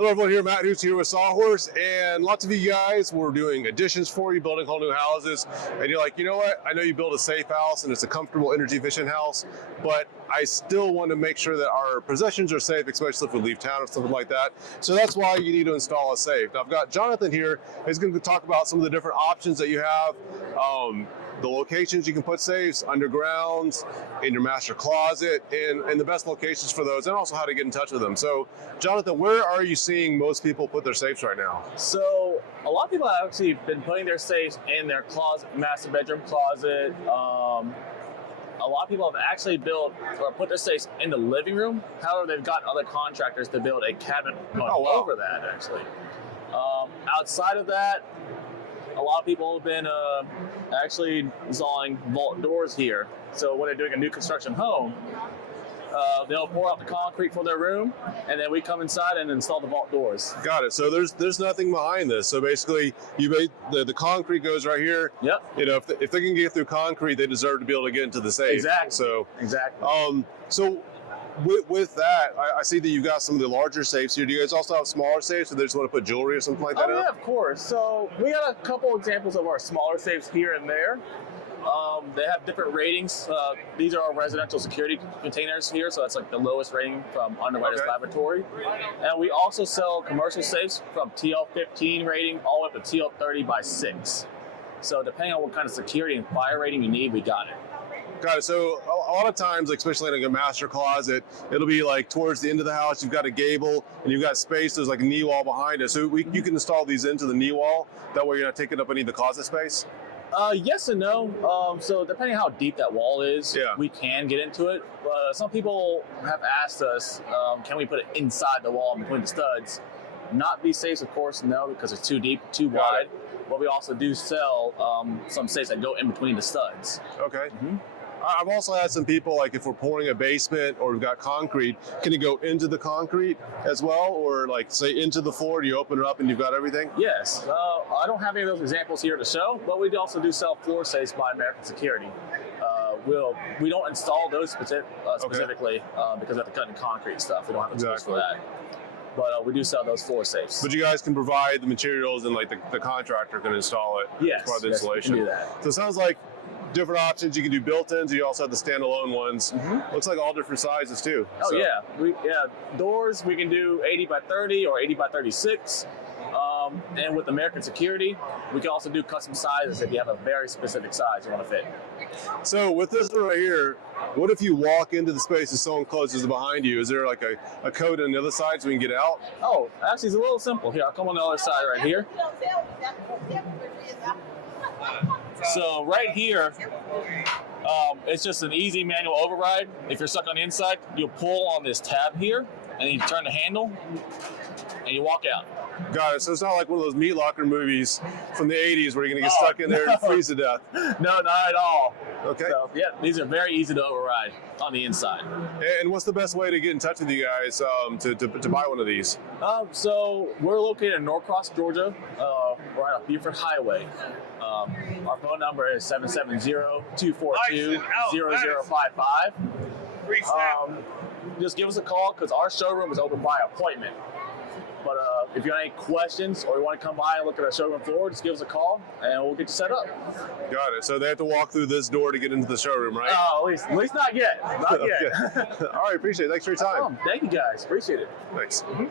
Hello everyone, here Matt who's here with Sawhorse, and lots of you guys were doing additions for you, building whole new houses, and you're like, you know what, I know you build a safe house and it's a comfortable, energy efficient house, but I still want to make sure that our possessions are safe, especially if we leave town or something like that. So that's why you need to install a safe. Now I've got Jonathan here, who's going to talk about some of the different options that you have, the locations you can put safes, underground, in your master closet, and the best locations for those, and also how to get in touch with them. So Jonathan, where are you seeing most people put their safes right now? So a lot of people have actually been putting their safes in their closet, master bedroom closet. A lot of people have actually built or put their safes in the living room. However, they've got other contractors to build a cabinet over that, actually. Outside of that, a lot of people have been actually installing vault doors here. So when they're doing a new construction home, they'll pour out the concrete for their room, and then we come inside and install the vault doors. Got it. So there's nothing behind this. So basically, the concrete goes right here. Yep. You know, if they can get through concrete, they deserve to be able to get into the safe. Exactly. So exactly. So with that, I see that you've got some of the larger safes here. Do you guys also have smaller safes, or they just want to put jewelry or something like that? Oh yeah, of course. So we got a couple examples of our smaller safes here and there. They have different ratings. These are our residential security containers here, so that's like the lowest rating from Underwriters Laboratory. And we also sell commercial safes from TL15 rating all the way up to TL30 by 6. So depending on what kind of security and fire rating you need, we got it. Got it. So a lot of times, like especially in like a master closet, it'll be like towards the end of the house, you've got a gable and you've got space, there's like a knee wall behind it. So you can install these into the knee wall. That way you're not taking up any of the closet space. Yes and no. So depending on how deep that wall is, we can get into it. Some people have asked us, can we put it inside the wall between the studs? Not these safes, of course, no, because it's too deep, too wide. But we also do sell some safes that go in between the studs. Okay. Mm-hmm. I've also had some people, like if we're pouring a basement or we've got concrete, can it go into the concrete as well? Or like say into the floor, do you open it up and you've got everything? Yes. I don't have any of those examples here to show, but we also do sell floor safes by American Security. We don't install those specifically because of the cutting concrete stuff. We don't have the space for that. But we do sell those floor safes. But you guys can provide the materials and like the contractor can install it as part of the installation. We can do that. So it sounds like different options. You can do built-ins. You also have the standalone ones. Mm-hmm. Looks like all different sizes too. Oh yeah, doors we can do 80 by 30 or 80 by 36. And with American Security, we can also do custom sizes if you have a very specific size you want to fit. So with this one right here, what if you walk into the space and someone closes it behind you? Is there like a code on the other side so we can get out? Oh, actually it's a little simple. Here, I'll come on the other side right here. So right here, it's just an easy manual override. If you're stuck on the inside, you'll pull on this tab here, and you turn the handle, and you walk out. Got it. So it's not like one of those meat locker movies from the 80s where you're going to get stuck in there and freeze to death. No, not at all. Okay. So, yeah, these are very easy to override on the inside. And what's the best way to get in touch with you guys to buy one of these? So we're located in Norcross, Georgia. We're on Beaufort Highway. Our phone number is 770-242-0055. Just give us a call because our showroom is open by appointment. But if you have any questions or you want to come by and look at our showroom floor, just give us a call and we'll get you set up. Got it. So they have to walk through this door to get into the showroom, right? At least not yet. Not yet. All right, appreciate it. Thanks for your time. Thank you guys. Appreciate it. Thanks.